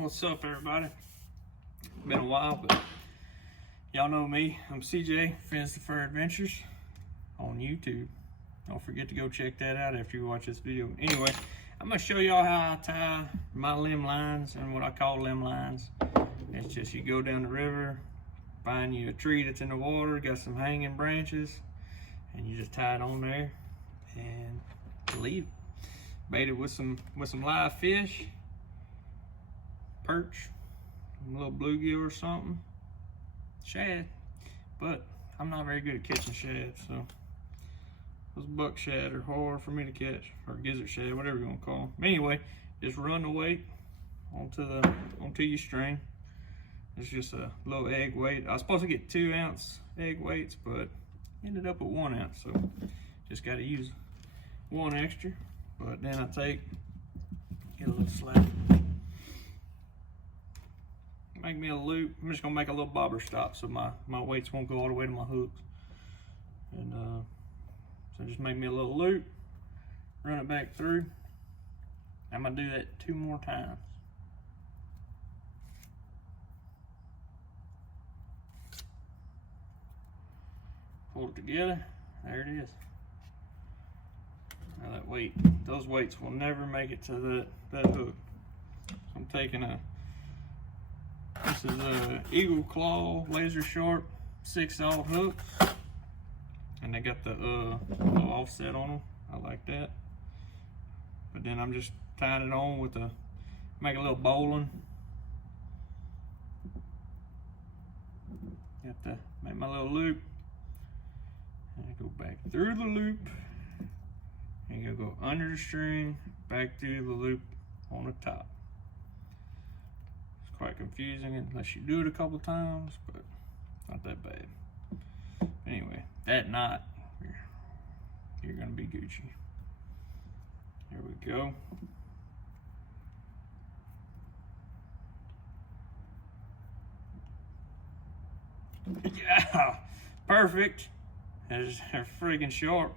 What's up, everybody? Been a while, but y'all know me. I'm CJ, Fins to Fur Adventures on YouTube. Don't forget to go check that out after you watch this video. Anyway, I'm gonna show y'all how I tie my limb lines and what I call limb lines. It's just you go down the river, find you a tree that's in the water, got some hanging branches, and you just tie it on there and leave it. Bait it with some live fish, perch, a little bluegill or something, shad. But I'm not very good at catching shad, so it was buck shad or hard for me to catch, or gizzard shad, whatever you want to call them. Anyway, just run the weight onto your string. It's just a little egg weight. I was supposed to get 2 ounce egg weights, but ended up at 1 ounce, so just got to use 1 extra. But then I get a little slap, make me a loop. I'm just gonna make a little bobber stop so my weights won't go all the way to my hooks. And so just make me a little loop, run it back through. I'm gonna do that 2 more times. Pull it together, there it is. Now that weight, those weights will never make it to that hook. So I'm taking this is a Eagle Claw laser sharp 6/0 hook, and they got the little offset on them. I like that. But then I'm just tying it on with make a little bowline. Got to make my little loop, and I go back through the loop. And you'll go under the string, back through the loop on the top. It's quite confusing unless you do it a couple times, but not that bad. Anyway, that knot, you're gonna be Gucci. There we go. Yeah, perfect. They're freaking sharp.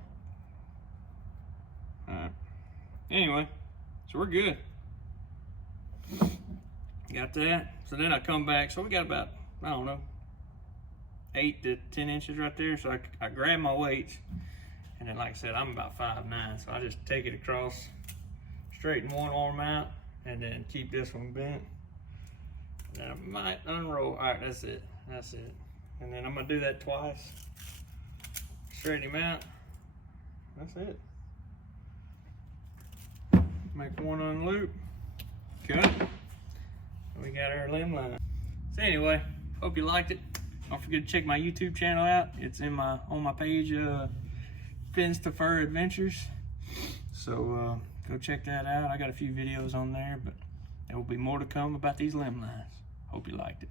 Anyway, so we're good. Got that. So then I come back. So we got about, I don't know, 8 to 10 inches right there. So I grab my weights, and then like I said, I'm about 5'9", so I just take it across, straighten one arm out, and then keep this one bent. And then I might unroll. All right, that's it. That's it. And then I'm gonna do that twice. Straighten him out. That's it. Make one unloop, cut. We got our limb line. So anyway, hope you liked it. Don't forget to check my YouTube channel out. It's on my page, Fins to Fur Adventures. So go check that out. I got a few videos on there, but there will be more to come about these limb lines. Hope you liked it.